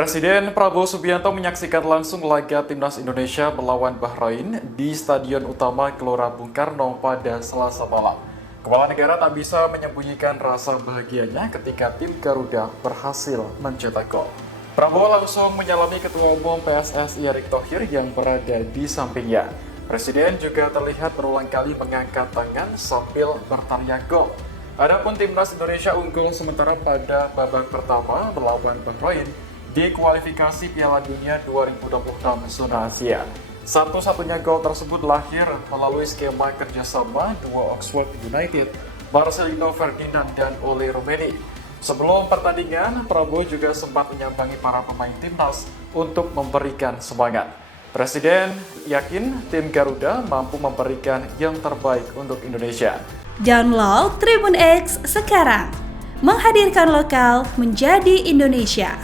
Presiden Prabowo Subianto menyaksikan langsung laga Timnas Indonesia melawan Bahrain di Stadion Utama Gelora Bung Karno pada Selasa malam. Kepala negara tak bisa menyembunyikan rasa bahagianya ketika tim Garuda berhasil mencetak gol. Prabowo langsung menyalami Ketua Umum PSSI Erick Thohir yang berada di sampingnya. Presiden juga terlihat berulang kali mengangkat tangan sambil bertariak gol. Adapun Timnas Indonesia unggul sementara pada babak pertama melawan Bahrain di kualifikasi Piala Dunia 2026 zona Asia. Satu-satunya gol tersebut lahir melalui skema kerjasama dua Oxford United, Marcelino Ferdinand dan Ole Rummenigge. Sebelum pertandingan, Prabowo juga sempat menyambangi para pemain timnas untuk memberikan semangat. Presiden yakin tim Garuda mampu memberikan yang terbaik untuk Indonesia. Download Tribun X sekarang, menghadirkan lokal menjadi Indonesia.